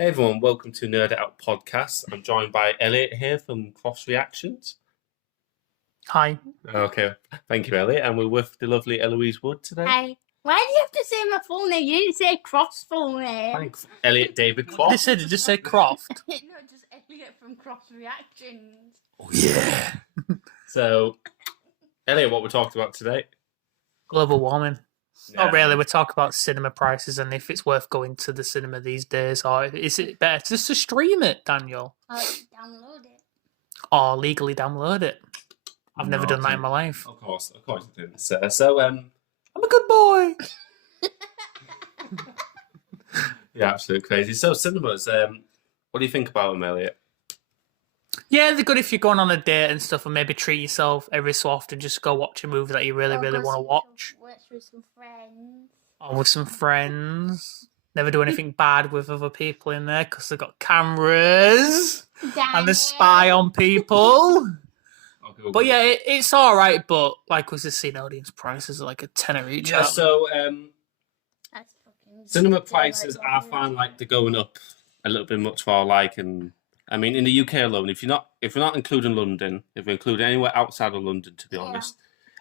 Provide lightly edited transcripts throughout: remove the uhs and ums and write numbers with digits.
Hey everyone, welcome to NerdItOut PodCast. I'm joined by Elliot here from Croft Reactions. Hi. Okay, thank you, Elliot. And we're with the lovely Eloise Wood today. Hi. Why do you have to say my full name? You didn't say Croft's full name. Thanks, Elliot David What Croft. did they say? Did you say Croft? No, just Elliot from Croft Reactions. Oh yeah. So, Elliot, what we're talking about today? Global warming. Yeah. Not really. We talk about cinema prices and if it's worth going to the cinema these days, or is it better just to stream it, Daniel? Download it. Or legally download it. I've never done that in my life. Of course I didn't. So, I'm a good boy. yeah, absolutely crazy. So, cinemas. What do you think about them, Elliot? Yeah, they're good if you're going on a date and stuff, and maybe treat yourself every so often. Just go watch a movie that you really want to watch. With some friends. Or with some friends. Never do anything bad with other people in there because they've got cameras and they spy on people. But yeah, it's all right. But like was the seen audience prices are like a tenner each. Yeah, so cinema prices I find like they're going up a little bit much more. And I mean, in the UK alone, if we're not including London, if we include anywhere outside of London, to be honest,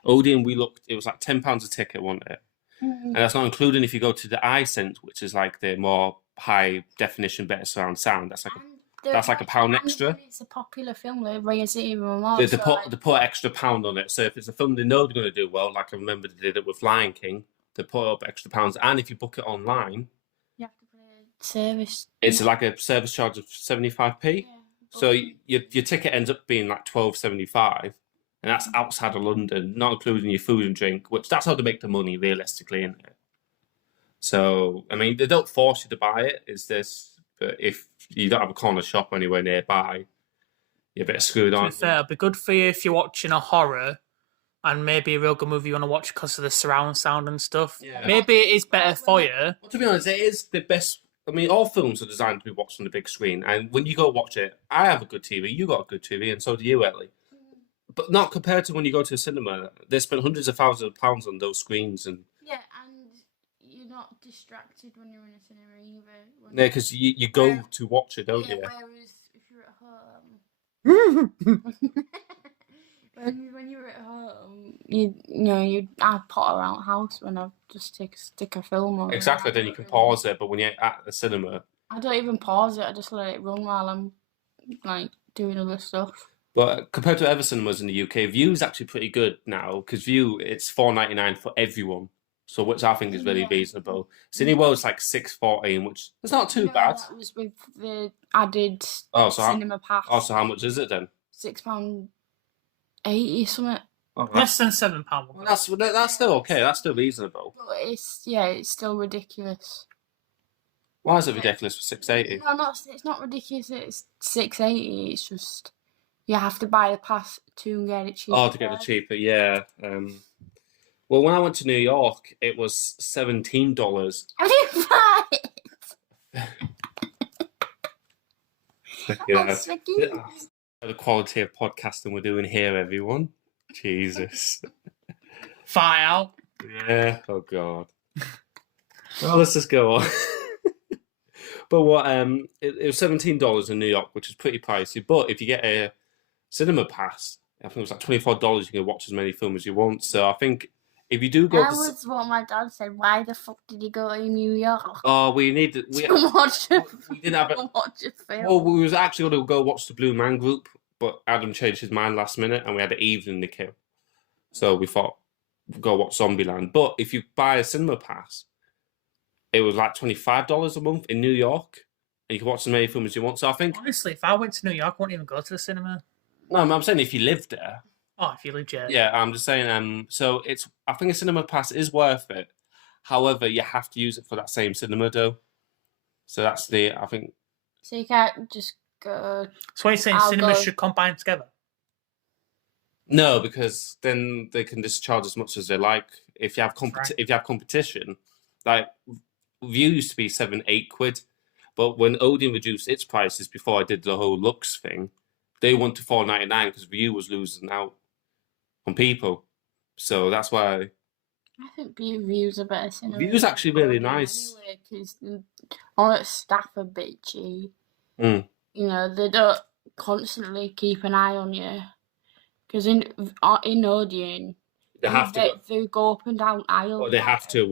Odeon we looked, it was like £10 a ticket, wasn't it? Mm-hmm. And that's not including if you go to the iSense, which is like the more high definition, better surround sound. That's like a pound extra. It's a popular film, where you see even more. They put extra £1 on it. So if it's a film they know they're going to do well, like I remember they did it with Lion King, they put up extra pounds. And if you book it online, you have to put a service. It's like a service charge of 75p. Yeah, so your ticket ends up being like £12.75, and that's outside of London, not including your food and drink. Which that's how they make the money realistically, isn't it? So I mean, they don't force you to buy it. But if you don't have a corner shop anywhere nearby, you're a bit screwed on. To be fair, it'd be good for you if you're watching a horror and maybe a real good movie you want to watch because of the surround sound and stuff. Yeah. Maybe it is better for you. Well, to be honest, it is the best. I mean, all films are designed to be watched on the big screen. And when you go watch it, I have a good TV, you got a good TV, and so do you, Ellie. But not compared to when you go to a cinema. They spend hundreds of thousands of pounds on those screens. And you're not distracted when you're in a cinema either. Yeah, because you go to watch it, don't you? Whereas if you're at home... when you're at home, I pot around house when I just stick a film on. Exactly, then you can pause it. But when you're at the cinema, I don't even pause it. I just let it run while I'm like doing other stuff. But compared to other cinemas in the UK, View is actually pretty good now because View it's $4.99 for everyone, so which I think is really reasonable. Cineworld's like $6.14, which is not too bad. That was with the added cinema pass. Oh, so how much is it then? £6.80 something. Less than £7. Well, that's still okay. That's still reasonable. But it's still ridiculous. Why is it ridiculous for $6.80? No, it's not ridiculous. It's $6.80. It's just you have to buy the pass to get it cheaper. Oh, to get it cheaper, yeah. Well, when I went to New York, it was $17. How do you buy it? Yeah. The quality of podcasting we're doing here, everyone. Jesus. Fire out. Yeah. Oh God. Well, let's just go on. But what? It was $17 in New York, which is pretty pricey. But if you get a cinema pass, I think it was like $24. You can watch as many films as you want. So I think if you do go, that was what my dad said. Why the fuck did you go to New York? Oh, we watch a film. Well, we was actually going to go watch the Blue Man Group, but Adam changed his mind last minute, and we had an evening to kill. So we thought, go watch Zombieland. But if you buy a cinema pass, it was like $25 a month in New York, and you can watch as many films as you want. So I think, honestly, if I went to New York, I wouldn't even go to the cinema. No, I'm saying if you lived there. Oh, if you lived there. Yeah, I'm just saying. So I think a cinema pass is worth it. However, you have to use it for that same cinema, though. So that's I think. So you can't just go. So what are you saying? Cinemas should combine together? No, because then they can just charge as much as they like. If you have competition, like View used to be £7-8, but when Odeon reduced its prices before I did the whole Lux thing, they went to $4.99 because View was losing out on people. So that's why. I think View's a better cinema. View's actually really nice. Anyway, because Or staff are bitchy. Mm. You know, they don't constantly keep an eye on you. Because in Odeon, they go up and down aisles. Well, they have to.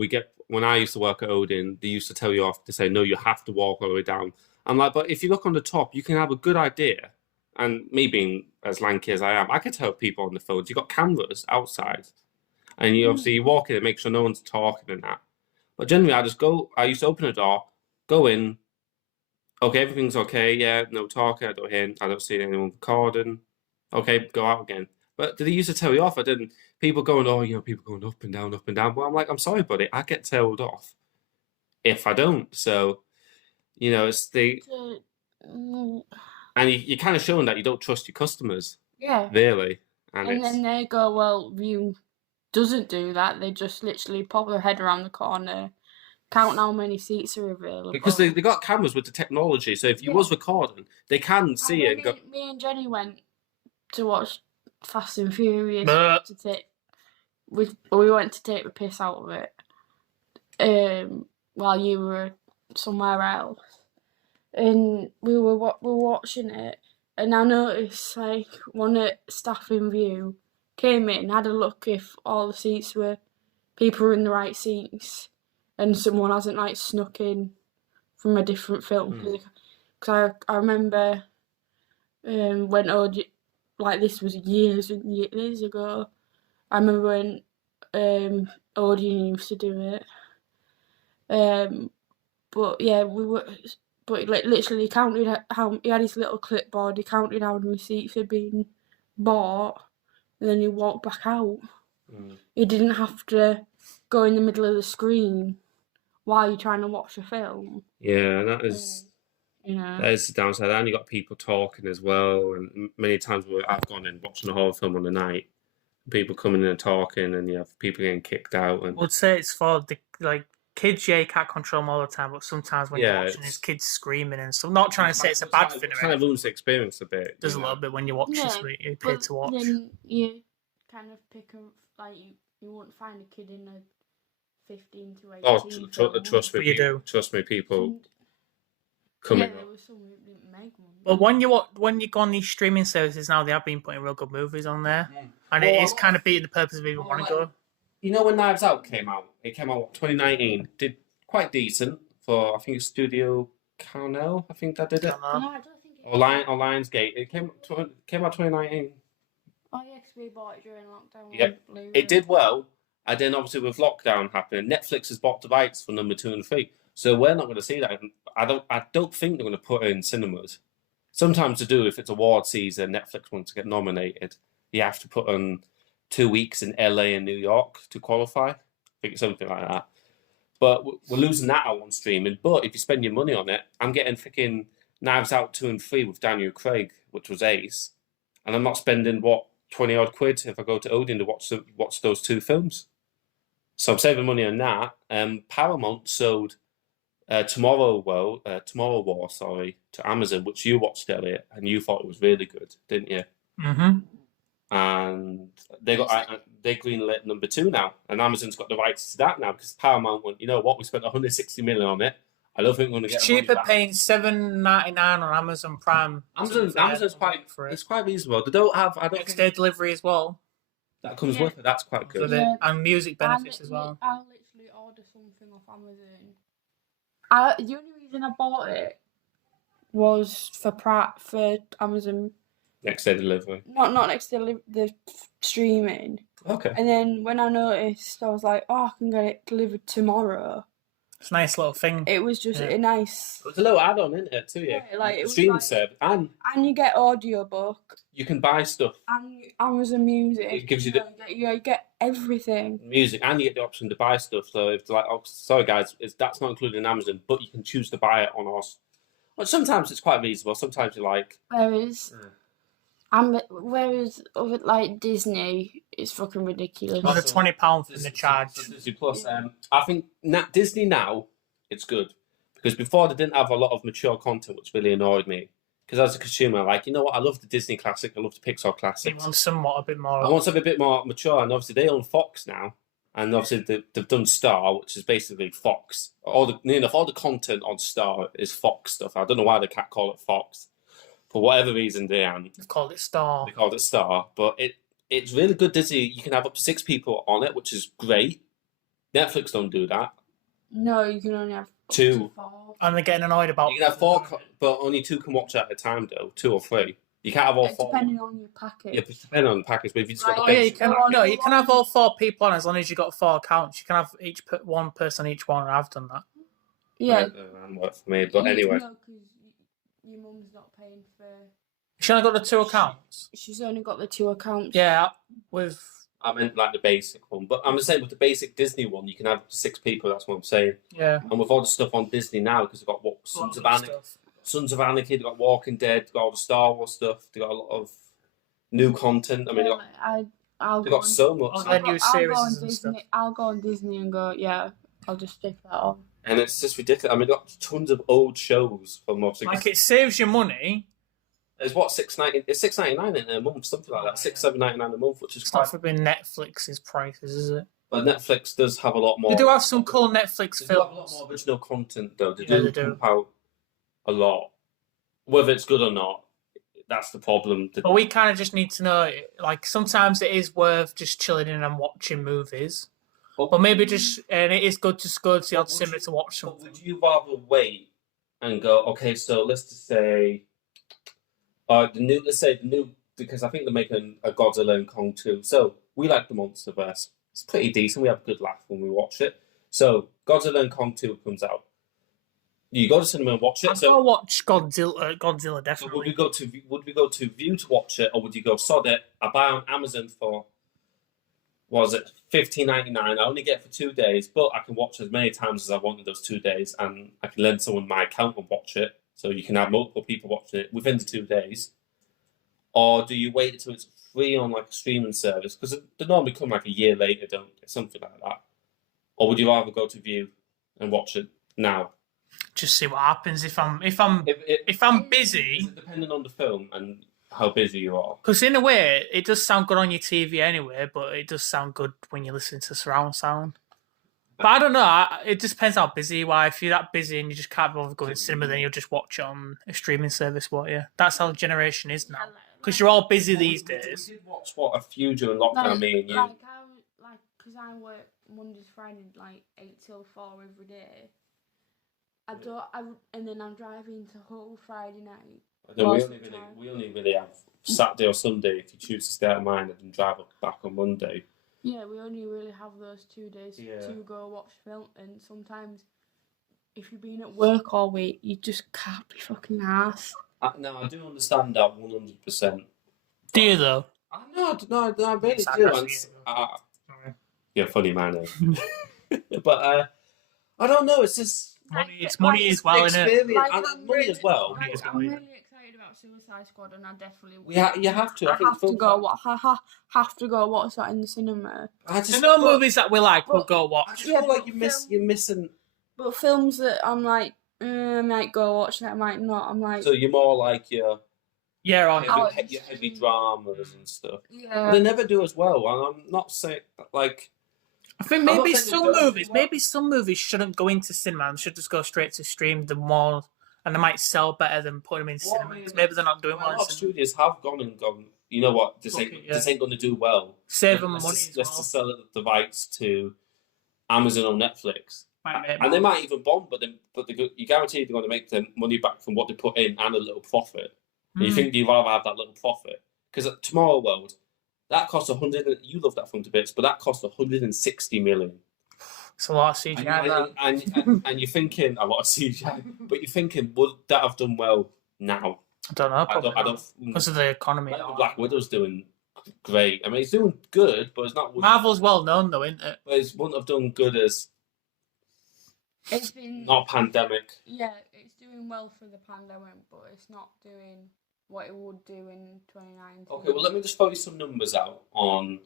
When I used to work at Odeon, they used to tell you off to say, no, you have to walk all the way down. I'm like, but if you look on the top, you can have a good idea. And me being as lanky as I am, I can tell people on the phones. You've got cameras outside. And you obviously walk in and make sure no one's talking and that. But generally, I used to open the door, go in. Okay, everything's okay. Yeah, no talking. I don't see anyone recording. Okay, go out again. But did they used to tell you off? I didn't. People going, people going up and down, up and down. Well, I'm like, I'm sorry, buddy. I get tailed off if I don't. So, it's the... And you're kind of showing that you don't trust your customers. Yeah. Really. And then they go, well, View doesn't do that. They just literally pop their head around the corner, count how many seats are available. Because they got cameras with the technology. So if you was recording, they can see it. Me and Jenny went to watch Fast and Furious we went to take the piss out of it while you were somewhere else, and we were watching it, and I noticed like one of the staff in View came in, had a look if all the seats people were in the right seats, and someone hasn't like snuck in from a different film. Because I remember when like this was years and years ago. I remember when Odeon used to do it. But yeah, but like literally counted how he had his little clipboard. He counted how many seats had been bought, and then he walked back out. He didn't have to go in the middle of the screen while you're trying to watch a film. Yeah, that is. That is the downside. And you got people talking as well, and many times I've gone in watching a horror film on the night, people coming in and talking, and you have people getting kicked out. And I would say it's for the kids. Yeah, you can't control them all the time, but sometimes when you're watching, there's kids screaming and stuff. Not trying to say it's a bad thing. It kind of ruins the experience a bit. There's a little bit when you're watching something you pay to watch. Then you kind of pick up you won't find a kid in a 15 to 18. Trust me, trust me, people. There was some who didn't make one. Well, when you go on these streaming services now, they have been putting real good movies on there, and it is kind of beating the purpose of even wanting to go. You know when Knives Out came out? It came out 2019. Did quite decent for I think it's Studio Carnell. I think that did it. No, I don't think it. Or Lionsgate. It came out 2019. Oh yeah, because we bought it during lockdown. Yep, it did well. And then obviously with lockdown happening, Netflix has bought the rights for number 2 and 3. So we're not going to see that. I don't think they're going to put it in cinemas. Sometimes to do if it's award season, Netflix wants to get nominated. You have to put on 2 weeks in LA and New York to qualify. I think it's something like that. But we're losing that out on streaming. But if you spend your money on it, I'm getting freaking Knives Out 2 and 3 with Daniel Craig, which was ace, and I'm not spending 20 odd quid if I go to Odeon to watch those 2 films. So I'm saving money on that. Paramount sold Tomorrow War, to Amazon, which you watched, Elliot, and you thought it was really good, didn't you? Mm-hmm. And they greenlit number 2 now, and Amazon's got the rights to that now because Paramount went, you know what, we spent 160 million on it. I don't think we're going to get cheaper paying $7.99 on Amazon Prime. Amazon's quite reasonable. They don't have next day delivery as well. That comes with it. That's quite good. And music benefits as well. I literally order something off Amazon. The only reason I bought it was for Amazon. Next day delivery. Not next day the streaming. Okay. And then when I noticed, I was like, I can get it delivered tomorrow. It's a nice little thing. It was just a nice. It's a little add-on, isn't it, to you? Yeah, like it streaming was service, and you get audiobook. You can buy stuff. And Amazon Music. It gives you you get everything. Music, and you get the option to buy stuff. So if like, sorry guys, that's not included in Amazon, but you can choose to buy it on us. Well, sometimes it's quite reasonable. Sometimes you're like. Whereas over like Disney, it's fucking ridiculous. About £20 for the charge. Disney Plus. I think Disney now it's good because before they didn't have a lot of mature content, which really annoyed me. Because as a consumer, like, you know what, I love the Disney classic, I love the Pixar classics. You want somewhat a bit more. I want something a bit more mature, and obviously they own Fox now, And obviously they've done Star, which is basically Fox. All the content on Star is Fox stuff. I don't know why they can't call it Fox. For whatever reason, they've called it Star. They called it Star, but it's really good Disney. You can have up to 6 people on it, which is great. Netflix don't do that. No, you can only have 2. 4. And they're getting annoyed about. You can have 4, but only 2 can watch at a time, though. 2 or 3. You can't have all 4. Depending on your package. Yeah, depending on the package. But if you just got the you basic can have all 4 people on as long as you got 4 accounts. You can have one person each one. I've done that. Yeah. That worked for me, but anyway. No, because your mum's not paying for. She only got the 2 accounts. She's only got the 2 accounts. Yeah, with. I meant like the basic one, but I'm just saying with the basic Disney one, you can have 6 people. That's what I'm saying. Yeah. And with all the stuff on Disney now, because they've got Sons of Anarchy, they've got Walking Dead, they've got all the Star Wars stuff, they've got a lot of new content. I mean, they've got so much. All their new series and stuff. I'll go on Disney and go, yeah, I'll just stick that on. And it's just ridiculous. I mean, they've got tons of old shows from obviously. Like it saves you money. It's what $6.90. It's $6.99 in a month, something like that. $7.99 a month, which is quite. It's not for Netflix's prices, is it? But Netflix does have a lot more. They do have some cool Netflix films. They have a lot more original content, though. They do pump out a lot. Whether it's good or not, that's the problem. But we kind of just need to know, like, sometimes it is worth just chilling in and watching movies. But maybe and it is good to go to the odd cinema to watch something. Would you rather wait and go, okay, so let's just say, the new, because I think they're making a Godzilla and Kong 2. So we like the Monsterverse. It's pretty decent. We have a good laugh when we watch it. So Godzilla and Kong 2 comes out. You go to cinema and watch it. I'd go watch Godzilla definitely. So would we go to View to watch it, or would you go sod it? I buy on Amazon for, what was it, $15.99. I only get it for 2 days, but I can watch as many times as I want in those 2 days, and I can lend someone my account and watch it. So you can have multiple people watching it within the 2 days. Or do you wait until it's free on like a streaming service? Because they normally come like a year later, don't they? Something like that. Or would you rather go to View and watch it now? Just see what happens if I'm busy. Depending on the film and how busy you are. Because in a way, it does sound good on your TV anyway, but it does sound good when you listen to surround sound. But I don't know. It just depends how busy you are. If you're that busy and you just can't bother going to cinema, then you'll just watch it on a streaming service, won't you? That's how the generation is now. Because you're all busy these days. We did watch a few during lockdown, me and you. Because I work Monday to Friday, like 8 till 4 every day. And then I'm driving to Hull Friday night. No, we only really have Saturday or Sunday if you choose to stay out of mine and then drive back on Monday. Yeah, we only really have those 2 days to go watch film, and sometimes if you've been at work all week, you just can't be fucking arsed. No, I do understand that 100%. Do you though? No, I really do. Yeah, funny man. But I don't know. It's just money as well, isn't it? Money as well. I'm really excited about Suicide Squad, and I definitely. You have to. I have to go watch that in the cinema. Movies that we like, we'll go watch. I feel like you're missing. But films that I'm like, I might go watch that, I might not. I'm like. So you're more like your heavy dramas and stuff. Yeah. They never do as well, and I'm not saying like. I think maybe some movies shouldn't go into cinema and should just go straight to stream. And they might sell better than putting them in cinema. Maybe they're not doing well. A lot of studios have gone. You know what? This ain't going to do well. Save them money. Let's just sell the rights to Amazon or Netflix, and they might even bomb. But you guarantee they're going to make the money back from what they put in and a little profit. And you think you'd rather have that little profit? Because at Tomorrow World, that cost you love that film to bits, but that cost $160 million. It's a lot of CGI. And you're thinking a lot of CGI, but you're thinking, would that have done well now? I don't know. I don't because of the economy. Black Widow's doing great. I mean, it's doing good, but it's not. Marvel's well known, though, isn't it? But it wouldn't have done good as. It's been not pandemic. Yeah, it's doing well for the pandemic, but it's not doing what it would do in 2019. Okay, well, let me just throw you some numbers out on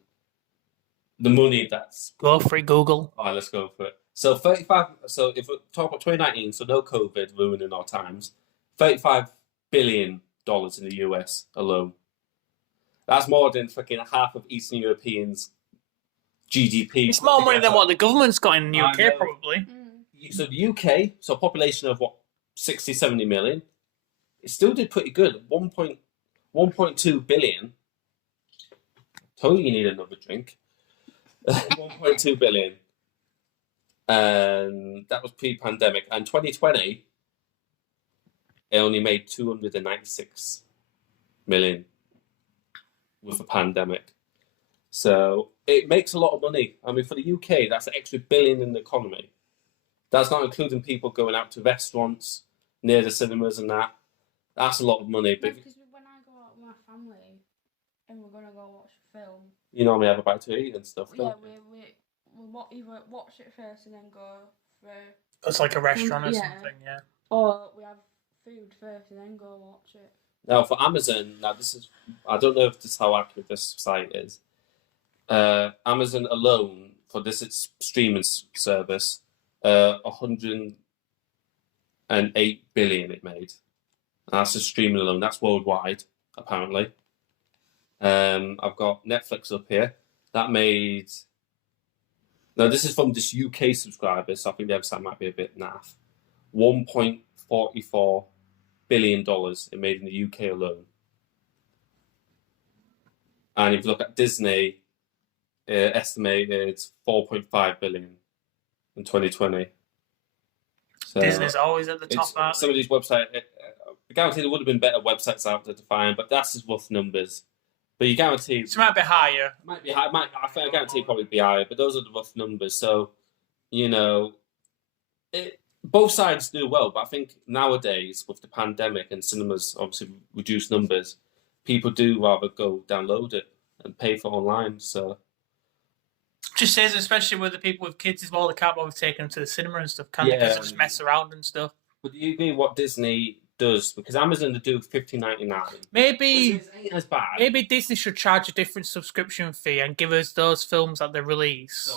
the money that's... Go for it, Google. All right, let's go for it. So 35... So if we talk about 2019, so no COVID ruining our times, $35 billion in the US alone. That's more than fucking half of Eastern Europeans' GDP. It's more money than what the government's got in the UK, probably. So the UK, so a population of 60, 70 million, it still did pretty good. 1.2 billion. Told you need another drink. 1.2 billion. And that was pre-pandemic. And 2020, it only made 296 million with the pandemic. So it makes a lot of money. I mean, for the UK, that's an extra billion in the economy. That's not including people going out to restaurants near the cinemas and that. That's a lot of money. But because when I go out with my family and we're gonna go watch a film, you normally have a bite to eat and stuff. Yeah, we either watch it first and then go for. It's like a restaurant or something, yeah. Or we have food first and then go watch it. Now for Amazon, I don't know if this is how accurate this site is. Amazon alone for this its streaming service, 108 billion it made. And that's just streaming alone. That's worldwide, apparently. I've got Netflix up here. That made. Now this is from just UK subscribers, so I think the website might be a bit naff. $1.44 billion it made in the UK alone. And if you look at Disney, estimated 4.5 billion in 2020. So Disney's always at the top. Some of these websites, I guarantee there would have been better websites out there to find, but that's just rough numbers. But you guarantee it might be higher. It might be high. I guarantee it'd probably be higher, but those are the rough numbers. So, both sides do well, but I think nowadays with the pandemic and cinemas obviously reduced numbers, people do rather go download it and pay for online. So, just says, especially with the people with kids as well, they can't bother taking them to the cinema and stuff. Can't they just mess around and stuff? But do you agree what Disney does? Because Amazon they do $15.99. Maybe ain't as bad. Maybe Disney should charge a different subscription fee and give us those films that they release.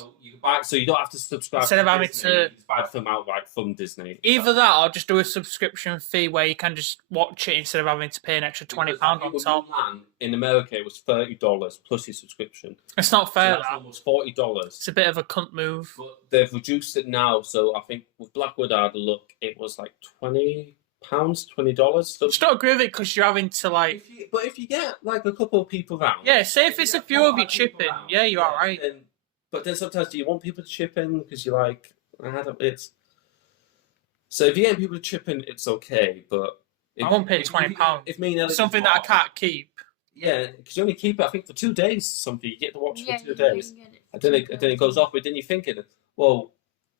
So you don't have to subscribe. Instead of having Disney, to you just buy the film outright from Disney. Either that, or just do a subscription fee where you can just watch it instead of having to pay an extra £20 on top. In America, it was $30 plus your subscription. It's not fair. So that's almost $40. It's a bit of a cunt move. But they've reduced it now, so I think with Black Widow, I had a look. It was like $20, $20. So just don't agree with it because you're having to like. But if you get like a couple of people around, yeah, say if it's a few of you chipping, yeah, you're all right. But then sometimes do you want people to chip in because you're like, so if you get people to chip in, it's okay. But I won't pay £20. If me and Elliot something that I can't keep. Yeah, because you only keep it, I think, for 2 days. Something you get to watch for 2 days, and then it goes off. But then you're thinking, well,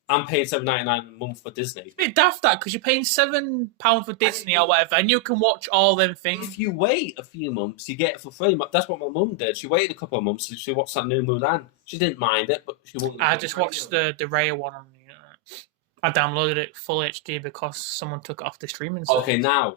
I'm paying $7.99 a month for Disney. It's a bit daft that because you're paying £7 for Disney or whatever, and you can watch all them things. If you wait a few months, you get it for free. That's what my mum did. She waited a couple of months. She watched that new Mulan. She didn't mind it, but she wouldn't. I just watched the Raya one on the internet. I downloaded it full HD because someone took it off the streaming service. Okay, now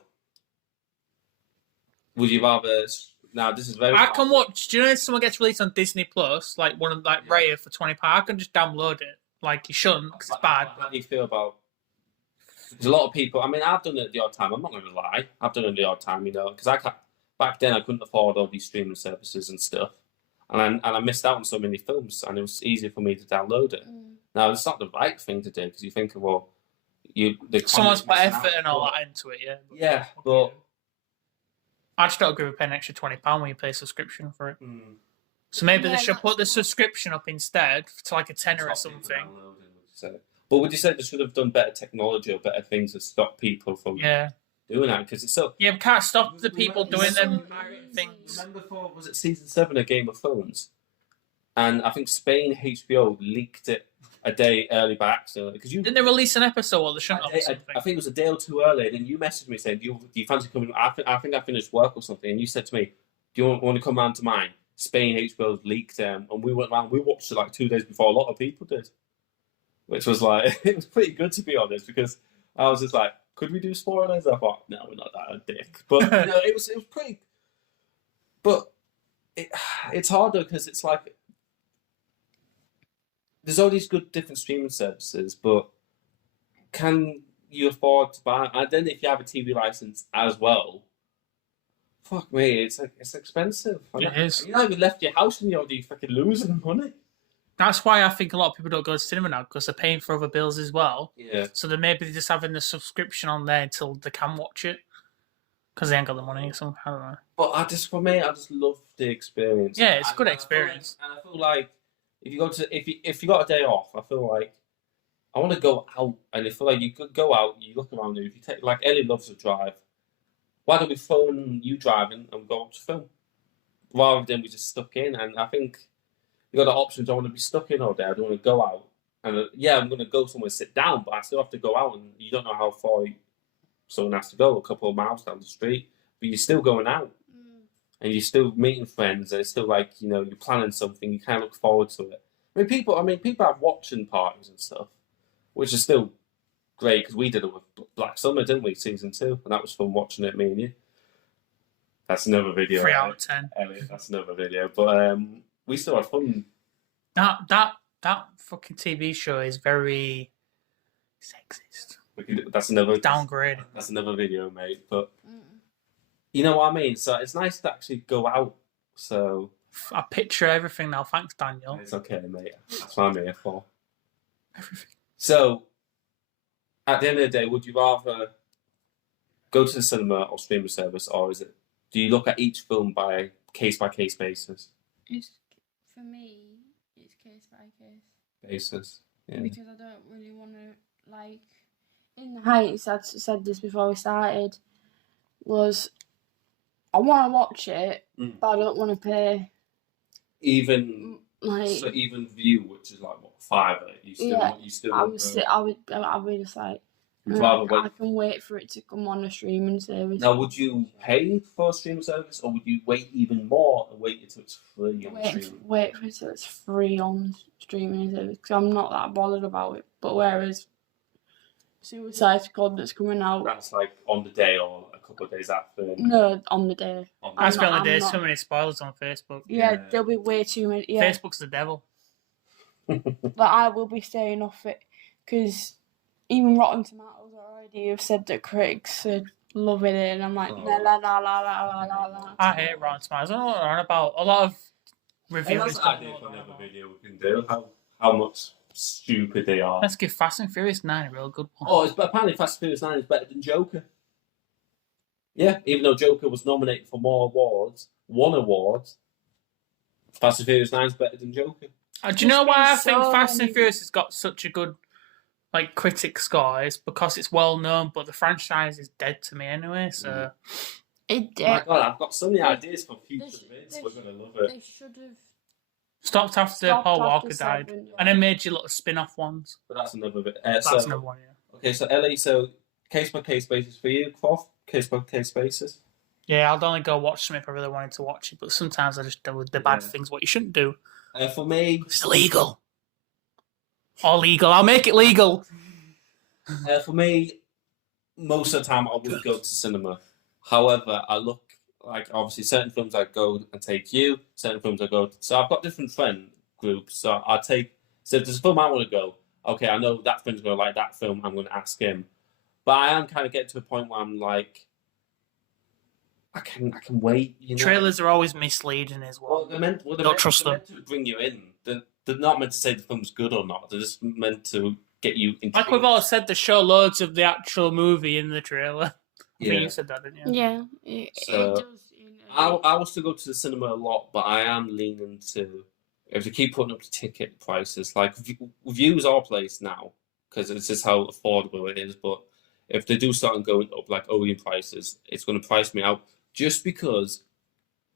would you rather? Now this is very. I can watch. Do you know if someone gets released on Disney Plus, like one of Raya for £20? I can just download it. Like, you shouldn't, because it's bad. How do you feel about... There's a lot of people... I mean, I've done it the odd time. I'm not going to lie. I've done it the odd time, because back then I couldn't afford all these streaming services and stuff. And I missed out on so many films, and it was easier for me to download it. Now, it's not the right thing to do, because you think, well... Someone's put effort and all that into it, yeah. Yeah, but... I just don't agree with paying an extra £20 when you pay a subscription for it. So maybe they should put the subscription up instead to like a tenner or something. But would you say they should have done better technology or better things to stop people from doing that? Because it's so... Yeah, we can't stop the people doing them things. Remember was it season 7 of Game of Thrones? And I think Spain HBO leaked it a day early by accident. Didn't they release an episode or they shouldn't have? I think it was a day or two early. Then you messaged me saying, do you fancy coming... I think I finished work or something. And you said to me, do you want to come round to mine? Spain HBO leaked them, and we went around. We watched it like 2 days before a lot of people did, which was like it was pretty good to be honest. Because I was just like, could we do spoilers? I thought, no, we're not that a dick. But it was pretty. But it's harder because it's like there's all these good different streaming services, but can you afford to buy? And then if you have a TV license as well. Fuck me, it's expensive. It is. You not even left your house and you're already fucking losing money. That's why I think a lot of people don't go to cinema now, because they're paying for other bills as well. Yeah. So they maybe just having the subscription on there until they can watch it, because they ain't got the money or something. I don't know. But I just love the experience. Yeah, it's a good experience. And I feel like if you got a day off, I feel like I want to go out, and I feel like you could go out, you look around, and if you take, like Ellie loves to drive, why don't we phone you driving and go watch a film rather than we just stuck in? And I think you got the options. I want to be stuck in all day. I don't want to go out, and I'm going to go somewhere, sit down, but I still have to go out, and you don't know how far someone has to go, a couple of miles down the street, but you're still going out. And you're still meeting friends, and it's still like, you're planning something, you kind of look forward to it. People have watching parties and stuff, which is still great, because we did it with Black Summer, didn't we, season 2, and that was fun watching it, me and you. That's another video. 3 out of 10. Elliot, that's another video, but we still had fun. That fucking TV show is very sexist. That's another downgrade. That's another video, mate, but... You know what I mean? So it's nice to actually go out. So I picture everything now. Thanks, Daniel. It's okay, mate. That's what I'm here for. Everything. So, at the end of the day, would you rather go to the cinema or streaming service, or do you look at each film by case basis? For me, it's case by case basis. Yeah. Because I don't really want to, like, in the Heights, I said this before we started, was I want to watch it, but I don't want to pay. Even View, which is like what, $5. I would be just like, I can wait for it to come on a streaming service. Now, would you pay for a streaming service, or would you wait even more and wait until it's free on streaming? Wait for it till it's free on streaming service, because I'm not that bothered about it. But whereas Suicide Squad that's coming out, that's like on the day or a couple of days after. No, on the day. That's on the day. Too many spoilers on Facebook. Yeah, there'll be way too many. Yeah. Facebook's the devil. But I will be staying off it, because even Rotten Tomatoes already have said that critics are loving it, and I'm like, la. I hate Rotten Tomatoes. I don't know what they're on about. A lot of reviewers. That's an idea for another video we can do. How much stupid they are. Let's give Fast and Furious 9 a real good one. Oh, apparently Fast and Furious 9 is better than Joker. Yeah, even though Joker was nominated for more awards, won awards, Fast and Furious 9 is better than Joker. Do you know why I think Fast and Furious has got such a good critic score? It's because it's well known, but the franchise is dead to me anyway. So oh my God, I've got so many ideas for future vids. We're gonna love it. They should have stopped after Paul Walker died, and then made you little spin-off ones. But that's another bit. That's another one, yeah. Okay, so Ellie, so case by case basis for you, Croft. Case by case basis. Yeah, I'd only go watch something if I really wanted to watch it, but sometimes I just do the bad things, what you shouldn't do. For me, it's illegal. Or legal. I'll make it legal. For me, most of the time I would go to cinema. However, I look like, obviously, certain films I go and take you, certain films I go. So I've got different friend groups. So if there's a film I want to go, okay, I know that friend's going to like that film, I'm going to ask him. But I am kind of getting to a point where I'm like, I can wait. Trailers are always misleading as well. Don't trust them. They're meant to bring you in. They're not meant to say the film's good or not. They're just meant to get you intrigued. Like we've all said, they show loads of the actual movie in the trailer. I think you said that, didn't you? Yeah. It does. I was to go to the cinema a lot, but I am leaning to, if they keep putting up the ticket prices, like views are placed now, because it's just how affordable it is. But if they do start going up like Odeon prices, it's going to price me out, just because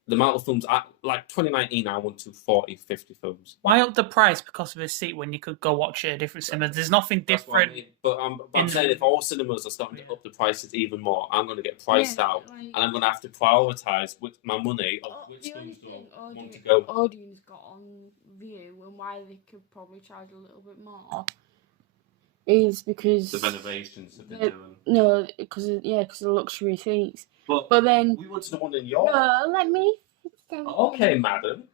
the amount of films, like 2019, I went to 40, 50 films. Why up the price because of a seat when you could go watch it at different cinemas? There's nothing different. But I'm saying if all cinemas are starting to up the prices even more, I'm going to get priced out, and I'm going to have to prioritise with my money of which films do I want to go. Odeon's got on view, and why they could probably charge a little bit more is because the renovations that they're doing. No, because of the luxury seats. But then we went to the one in York. No, let me. Okay, madam.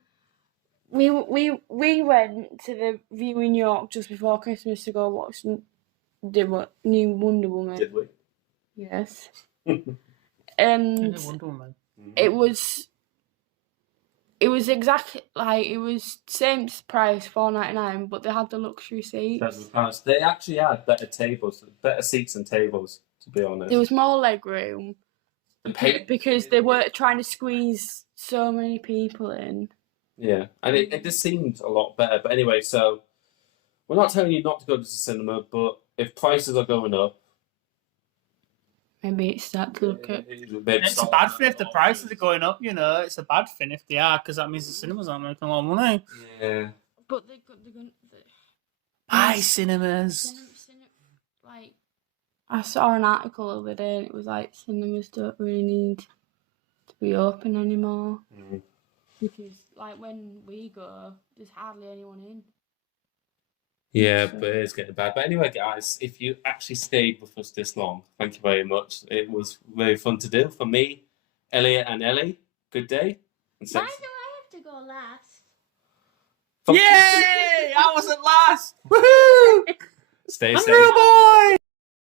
We went to the view in York just before Christmas to go watch New Wonder Woman. Did we? Yes. And Wonder Woman. It was It was exactly like it was same price, $4.99, but they had the luxury seats. They actually had better seats and tables. To be honest, There was more leg room because they were trying to squeeze so many people in. Yeah, and it just seemed a lot better. But anyway, so we're not telling you not to go to the cinema, but if prices are going up, maybe it's that to look at. It's a bad thing if the prices are going up, you know. It's a bad thing if they are, because that means the cinemas aren't making a lot of money. Yeah. But they're going to... Buy cinemas. Like, I saw an article the other day and it was like, cinemas don't really need to be open anymore. Mm. Because, like, when we go, there's hardly anyone in. Yeah, but it's getting bad. But anyway, guys, if you actually stayed with us this long, thank you very much. It was very fun to do. For me, Elliot and Ellie, good day. Why do I have to go last? Yay! I wasn't last! Woohoo! Stay I'm safe. real boy!